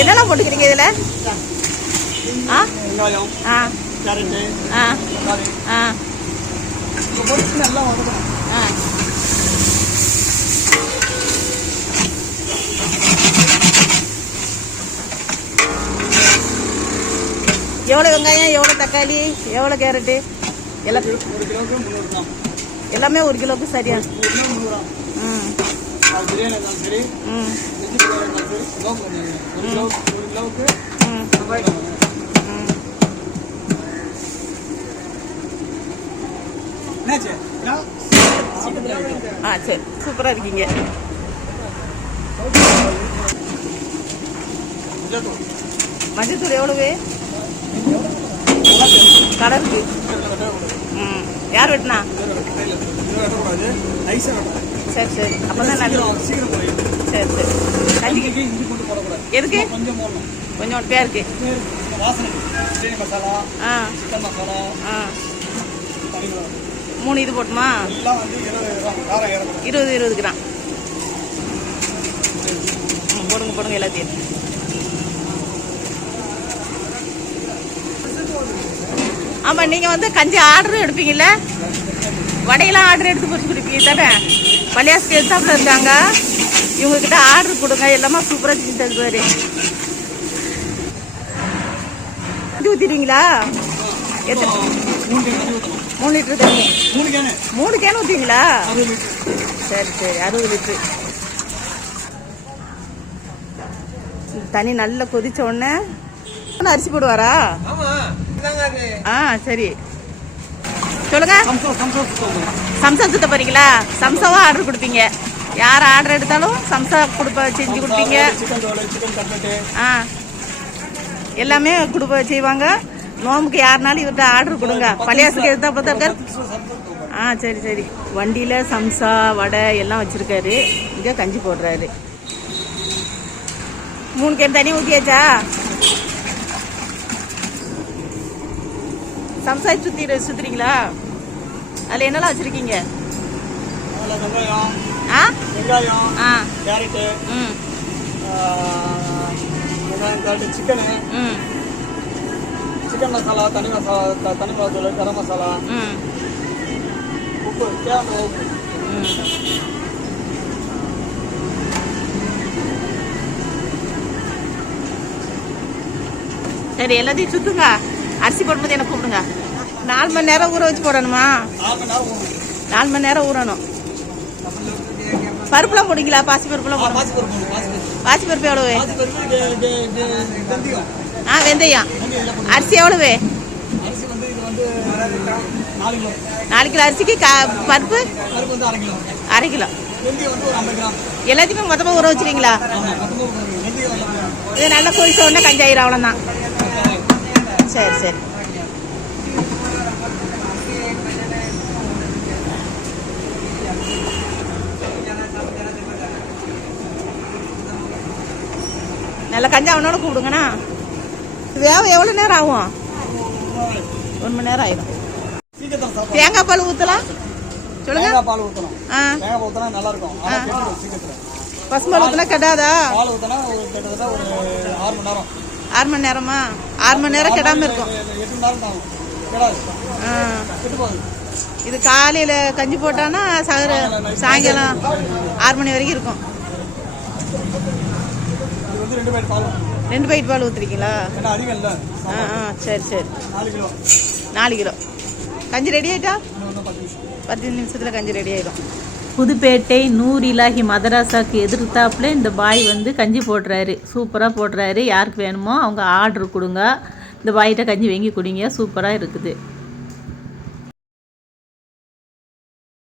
என்னெல்லாம் போட்டுக்கிறீங்க இதில்? ஆ ஆ ஆ ஆ ஆ எவ்வளோ வெங்காயம், எவ்வளோ தக்காளி, எவ்வளோ கேரட்டு எல்லாம் எல்லாமே 1 கிலோவுக்கு சரியா? ம் ம் ஆ சரி, சூப்பராக இருக்கீங்க. மஞ்சத்தூள் எவ்வளவு? கலருக்கு. ம் யார் வெட்டினா? சரி சரி, அப்போ தான் நல்லது. சரி சரி. கஞ்சிக்கு எதுக்கு? கொஞ்சம் பேருக்கு. ஆ ஆ 3 இது போட்டுமா? 20 கிராம். போடுங்க போடுங்க எல்லாத்தையும். ஆமாம், நீங்கள் வந்து கஞ்சி ஆர்டரும் எடுப்பீங்கல்ல? வடையெல்லாம் ஆர்டர் எடுத்து பொறிச்சு கொடுப்பீங்க தானே? பள்ளியாசுக்கு எதிர்த்தாப்புல இருக்காங்க, இவங்ககிட்ட ஆர்டர் கொடுங்க, எல்லாமே சூப்பராக செஞ்சு தருவார். இது ஊற்றிடுவீங்களா? எத்தனை? 3 லிட்டரு தண்ணி. 3 கேன் ஊற்றுவீங்களா? சரி சரி, 60 லிட்டரு தண்ணி நல்லா கொதிச்ச உடனே அரிசி போடுவாரா? ஆ சரி, சொல்லுங்க. சம்சா சுத்த போறீங்களா? சம்சாவா ஆர்டர் கொடுப்பீங்க? யார் ஆர்டர் எடுத்தாலும் சம்சா செஞ்சு கொடுப்பீங்க? ஆ எல்லாமே செய்வாங்க. நோம்புக்கு யாருனாலும் இவர்கிட்ட ஆர்டர் கொடுங்க. பள்ளியாசுக்கு எடுத்தா பார்த்தா. ஆ சரி சரி. வண்டியில் சம்சா வடை எல்லாம் வச்சுருக்காரு. இங்கே கஞ்சி போடுறாரு. 3 கேன் தண்ணி ஊற்றியாச்சா? சம்சா சுத்துறீங்களா? அதில் என்னெல்லாம் வச்சுருக்கீங்க? ஆ ஆ கேரட்டு, ம் சிக்கனு, ம் சிக்கன் மசாலா, தனி மிளகாத்தூள், கரம் மசாலா, ம் உப்பு, தேவையான உப்பு. சரி, எல்லாத்தையும் சுத்துங்க. அரிசி போடும்போது எனக்கு கூப்பிடுங்க. 4 மணி நேரம் ஊற வச்சு போடணுமா? 4 மணி நேரம் ஊறணும். பருப்புலாம் போடுங்களா? பாசி பருப்புலாம் போடுங்க. பாசி பருப்பு எவ்வளவு? ஆ வெந்தயம். அரிசி எவ்வளவு? 4 கிலோ அரிசிக்கு பருப்பு 1/2 கிலோ. எல்லாத்தையுமே மொத்தமாக ஊற வச்சுருவீங்களா? இது நல்லா கொதிச்ச உடனே கஞ்சாயிரம், அவ்வளோதான். சரி சரி. நல்லா கஞ்சா அவனோட கூப்பிடுங்கண்ணா. வேக எவ்வளோ நேரம் ஆகும்? 1 மணி நேரம் ஆயிடும். தேங்காய் பால் ஊற்றலாம்? சொல்லுங்க. பால் ஊற்றணும். ஆ தேங்காய் ஊற்றினா நல்லா இருக்கும். பசும்பால் ஊற்றினா கெடாதா? பால் ஊற்றினா கிட்டத்தட்ட ஒரு 6 மணி நேரம். 6 மணி நேரமா? 6 மணி நேரம் கெடாமல் இருக்கும். 8 மணி நேரம் ஆகும். கெடாது. இது காலையில் கஞ்சி போட்டான்னா சாயங்காலம் 6 மணி வரைக்கும் இருக்கும். 2 பைட் பால் ஊற்றுறீங்களா? ஆ ஆ சரி சரி. 4 கிலோ கஞ்சி ரெடி ஆகிட்டா 10 நிமிஷத்தில் கஞ்சி ரெடி ஆகிடும். புதுப்பேட்டை நூர் இலாஹி மதராசாவுக்கு எதிர்த்தாப்புல இந்த பாய் வந்து கஞ்சி போடுறாரு. சூப்பராக போடுறாரு. யாருக்கு வேணுமோ அவங்க ஆர்டர் கொடுங்க. இந்த பாய்கிட்ட கஞ்சி வாங்கி குடிங்க. சூப்பராக இருக்குது.